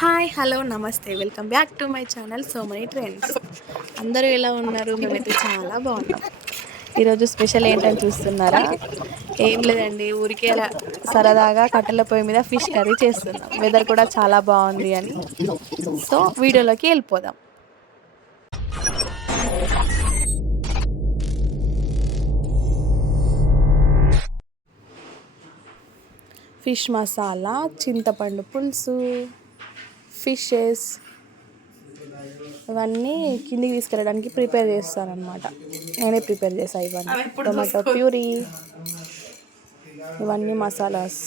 Hi hello నమస్తే welcome back to my channel so money trends. అందరూ ఎలా ఉన్నారు? మేమైతే చాలా బాగున్నాం. ఈరోజు స్పెషల్ ఏంటని చూస్తున్నారా? ఏం లేదండి, ఊరికే అలా సరదాగా కట్టెల పొయ్యి మీద ఫిష్ కర్రీ చేస్తున్నాం. వెదర్ కూడా చాలా బాగుంది అని. సో వీడియోలోకి వెళ్ళిపోదాం. ఫిష్ మసాలా, చింతపండు పులుసు, ఫిషెస్ ఇవన్నీ కిందికి తీసుకెళ్ళడానికి ప్రిపేర్ చేస్తానన్నమాట. నేనే ప్రిపేర్ చేస్తాను ఇవన్నీ. టొమాటో ప్యూరీ, ఇవన్నీ మసాలాస్.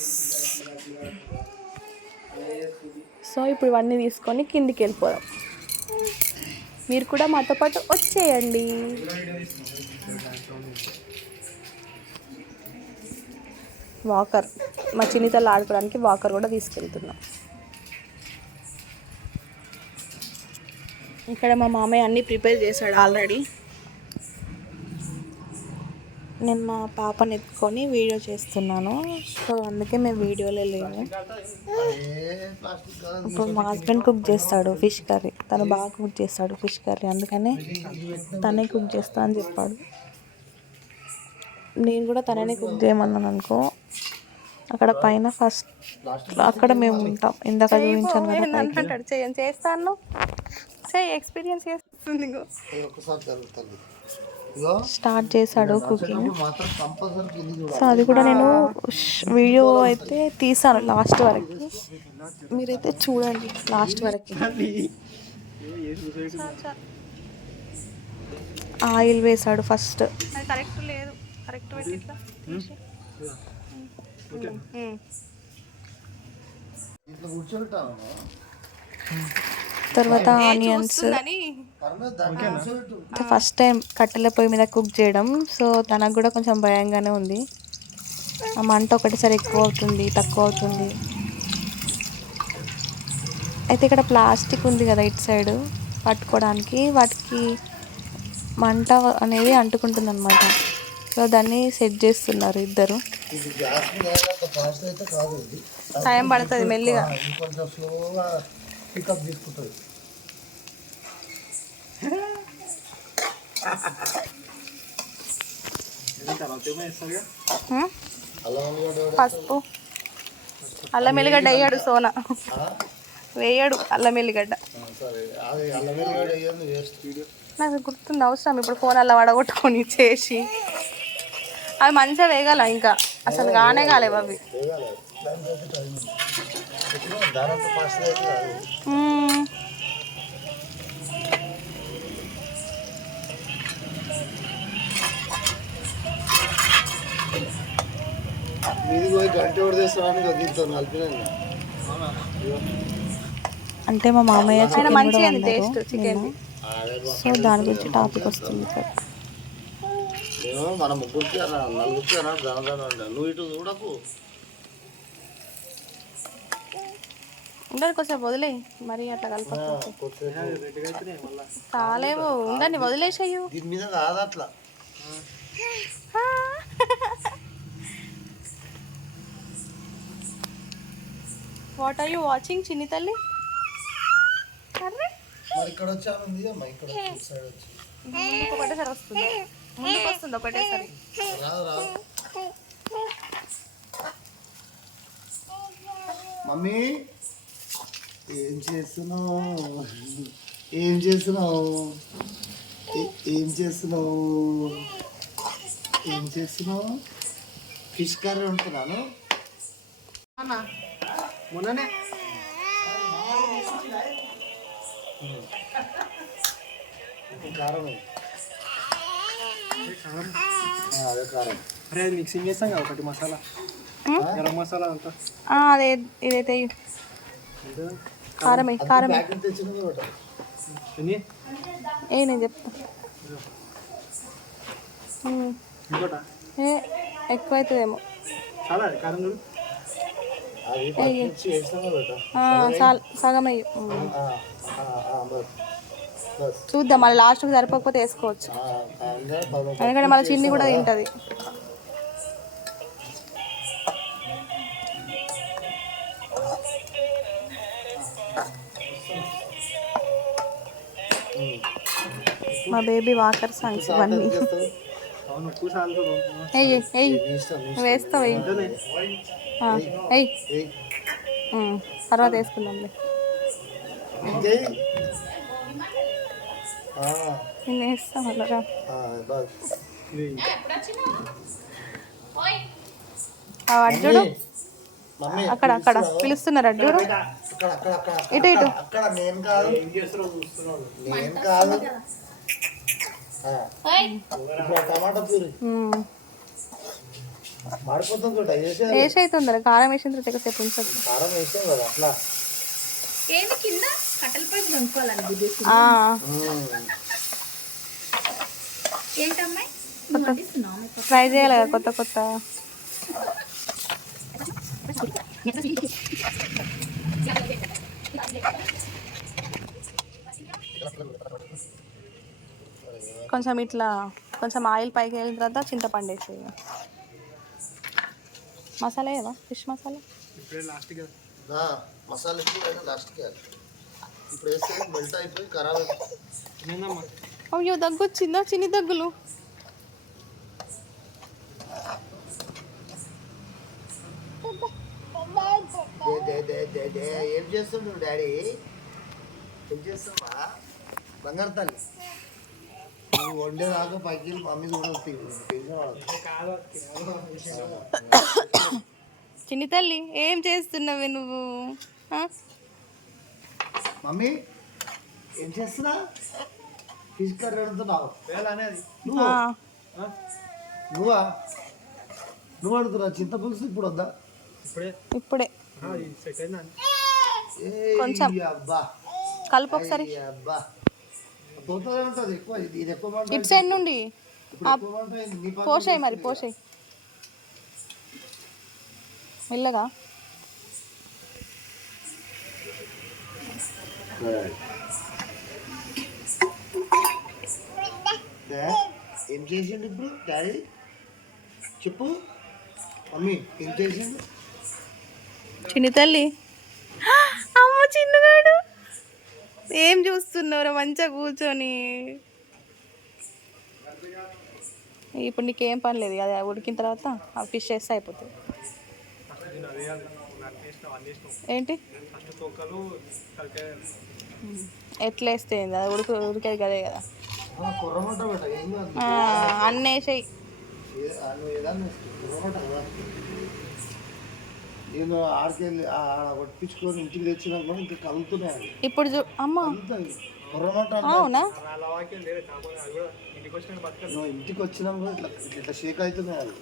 సో ఇప్పుడు ఇవన్నీ తీసుకొని కిందికి వెళ్ళిపోదాం. మీరు కూడా మాతో పాటు వచ్చేయండి. వాకర్, మా చిన్నితల్లి ఆడుకోవడానికి వాకర్ కూడా తీసుకెళ్తున్నాం. ఇక్కడ మా మామయ్య అన్నీ ప్రిపేర్ చేశాడు ఆల్రెడీ. నేను మా పాపని ఎత్తుకొని వీడియో చేస్తున్నాను, సో అందుకే మేము వీడియోలో లేము. ఇప్పుడు మా హస్బెండ్ కుక్ చేస్తాడు ఫిష్ కర్రీ. తను బాగా కుక్ చేస్తాడు ఫిష్ కర్రీ, అందుకనే తనే కుక్ చేస్తా అని చెప్పాడు. నేను కూడా తననే కుక్ చేయమన్నాను అనుకో. అక్కడ పైన ఫస్ట్ అక్కడ మేము ఉంటాం. ఇందాక చూపించాను కదా, చేస్తాను ఎక్స్పీరియన్స్ చేస్తుంది. స్టార్ట్ చేశాడు కుకింగ్. సో అది కూడా నేను వీడియో అయితే తీసాను లాస్ట్ వరకు, మీరైతే చూడండి లాస్ట్ వరకు. ఆయిల్ వేసాడు ఫస్ట్. కరెక్ట్ లేదు, కరెక్ట్ పెట్టి తర్వాత ఆనియన్స్. ఫస్ట్ టైం కట్టెల పొయ్యి మీద కుక్ చేయడం, సో తనకు కూడా కొంచెం భయంగానే ఉంది. ఆ మంట ఒకటిసారి ఎక్కువ అవుతుంది, తక్కువ అవుతుంది. అయితే ఇక్కడ ప్లాస్టిక్ ఉంది కదా ఇటు సైడ్ పట్టుకోవడానికి, వాటికి మంట అనేది అంటుకుంటుంది అన్నమాట. సో దాన్ని సెట్ చేస్తున్నారు ఇద్దరు. టైం పడుతుంది, మెల్లిగా. పసుపు, అల్లం ఎల్లిగడ్డ వేయడు సోనా, వేయడు అల్లం ఎల్లిగడ్డ. నాకు గుర్తుంది, అవసరం ఇప్పుడు ఫోన్ అలా వడగొట్టుకొని చేసి. అవి మంచిగా వేగాల, ఇంకా అసలు కానే కాలేవు అవి. అంటే మా మామయ్య చికెన్, సో దాని గురించి టాపిక్ వస్తుంది ఇక్కడ. మన ముగ్గురికి నలుగురికి నువ్వు ఇటు చూడకు. ఉండని కొంచెం వదిలే, మరి అట్లా కలప కాలేవు. ఉండని వదిలేసేయు, దీని మీద కాదు అట్లా. వాట్ ఆర్ యూ వాచింగ్ చిన్ని తల్లి? ఇక్కడ వచ్చాను, ఒకటేసారి వస్తుంది, ముందుకు వస్తుంది ఒకటేసారి. మమ్మీ ఏం చేస్తున్నావు? ఏం చేస్తున్నావు? ఏం చేస్తున్నావు? ఏం చేస్తున్నావు? ఫిష్ కర్రీ ఉంటున్నాను. మొన్ననే కారం, అదే కారం. అరే మిక్సింగ్ చేస్తాం కదా ఒకటి మసాలా, గరం మసాలా అంతా. అదే ఇదైతే కారం కారం ఏ నేను చెప్తా. ఎక్కువ అవుతుందేమో, సగం అయ్యి చూద్దాం. మళ్ళీ లాస్ట్కి సరిపోకపోతే వేసుకోవచ్చు, ఎందుకంటే మళ్ళీ చిన్ని కూడా తింటుంది. మా బేబీ వాకర్ సాంగ్స్ ఇవన్నీ. అవును ఉప్పు సాల్ట్ ఎయ్యి ఎయ్యి వేస్తావు ఎయ్యి. ఎయ్యి తర్వాత వేసుకుందాంలే. నేను వేస్తాను అలాగా. అడ్జుడు అక్కడ అక్కడ పిలుస్తున్నారు. అడ్జుడు ఇటు ఇటు. వేసి అవుతుందా కారం వేసిన తర్వాత ఎక్కువసేపు ఉంచదు. ట్రై చేయాలి కదా కొత్త కొత్త. కొంచెం ఇట్లా కొంచెం ఆయిల్ పైకి వెళ్ళిన తర్వాత చింతపండు వేసి మసాలా ఏవా ఫిష్ మసాలా అయ్యో దగ్గు వచ్చిందా? చిన్ని దగ్గులు. ఏం చేస్తుండ్రు డాడీ? ఏం చేస్తావా బంగారు తల్లి? నువ్వు వండే దాకా పైకి మమ్మీ కూడా చిన్ని తల్లి ఏం చేస్తున్నావే నువ్వు? మమ్మీ ఏం చేస్తున్నా? ఫిష్ కర్రీ అడుగుతున్నావు నువ్వా? నువ్వు అడుగుతున్నా చింతపులుసు ఇప్పుడు వద్దా? ఇప్పుడే కొంచెం కలుపు ఒకసారి. ఇటు సైడ్ నుండి పోసాయి మరి పోసాయి మెల్లగా. ఏం చేసిండు ఇప్పుడు డాడీ? చెప్పు మమ్మీ ఏం చేసిండు? చిన్ని తల్లి అమ్మ చిన్నగాడు ఏం చూస్తున్నావురా మంచిగా కూర్చొని. ఇప్పుడు నీకేం పని లేదు అది ఉడికిన తర్వాత ఆ ఫిష్ వేస్తే అయిపోతుంది. ఏంటి ఎట్లా వేస్తే అది ఉడికేది కదే కదా. అన్నీ వేసాయి. నేను ఆడికెళ్ళి కొట్టించుకొని ఇంటికి తెచ్చినాక ఇంకా కలుగుతున్నాయి. ఇప్పుడు అమ్మ అవునా? ఇంటికి వచ్చినాక ఇట్లా ఇట్లా షేక్ అవుతున్నాయి అది.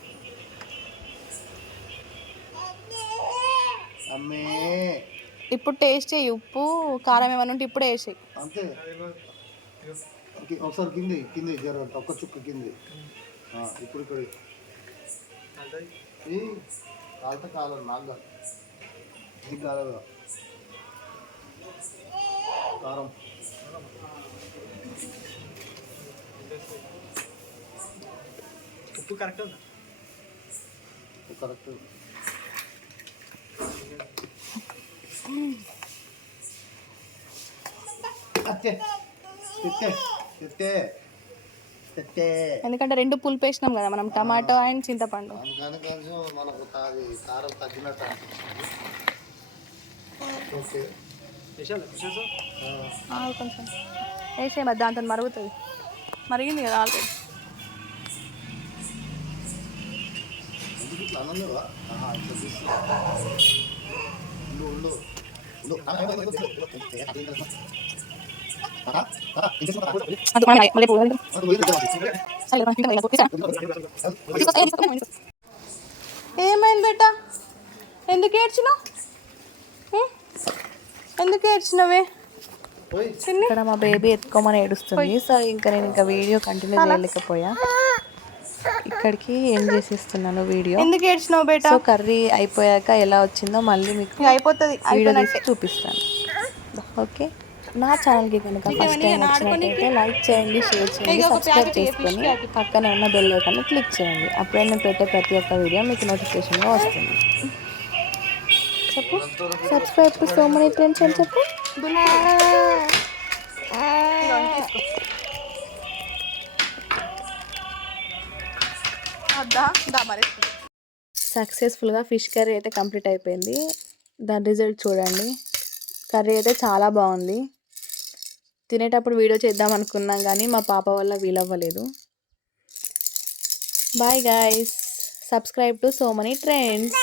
అమ్మే ఇప్పుడు టేస్ట్ చేయి. ఉప్పు కారం ఏమన్నా ఉంటే ఇప్పుడు వేసాయి అంతే. ఒకసారి కింది కింది జర ఒక్క చుక్క కింది. ఇప్పుడు ఇక్కడ కాలుతో కాలం నాలుగు ఇది కాలదు కారం. ఉప్పు కరెక్ట్ ఉందా? కరెక్ట్. ఎందుకంటే రెండు పులుపు వేసినాం కదా మనం, టమాటో అండ్ చింతపండు. అందుకని కొంచెం మనకు అది కారం తగ్గినట్టు అనిపిస్తుంది. ఓకే కొంచెం వేసే మరి దాంతో మరుగుతుంది. మరిగింది కదా ఆల్రెడీ. ఇట్లా అనలేవా? ఏమైంది బేటా? ఎందుకు ఏడ్చినావు? ఎందుకు ఏడ్చినవే? ఇక్కడ మా బేబీ ఎత్తుకోమని ఏడుస్తుంది. సో ఇంకా నేను ఇంకా వీడియో కంటిన్యూ చేయలేకపోయా. ఇక్కడికి ఏం చేసేస్తున్నాను వీడియో. ఎందుకు ఏడ్చినావు బేటా? సో కర్రీ అయిపోయాక ఎలా వచ్చిందో మళ్ళీ మీకు అయిపోతుంది వీడియో తీసి చూపిస్తాను. ఓకే, నా ఛానల్కి కనుక ఫస్ట్ టైం వచ్చినట్టయితే లైక్ చేయండి, షేర్ చేయండి, సబ్స్క్రైబ్ చేసుకొని పక్కన ఉన్న బెల్ ఐకాన్ని క్లిక్ చేయండి. అప్పుడే నేను పెట్టే ప్రతి ఒక్క వీడియో మీకు నోటిఫికేషన్గా వస్తుంది. చెప్పు, subscribe to so many trends అని చెప్పు. వద్దా దా మరి సక్సెస్ఫుల్గా ఫిష్ కర్రీ అయితే కంప్లీట్ అయిపోయింది. దాని రిజల్ట్ చూడండి. కర్రీ అయితే చాలా బాగుంది. తినేటప్పుడు వీడియో చేద్దాం అనుకున్నాం కానీ మా పాప వల్ల వీలవ్వలేదు. Bye guys, subscribe to so money trends.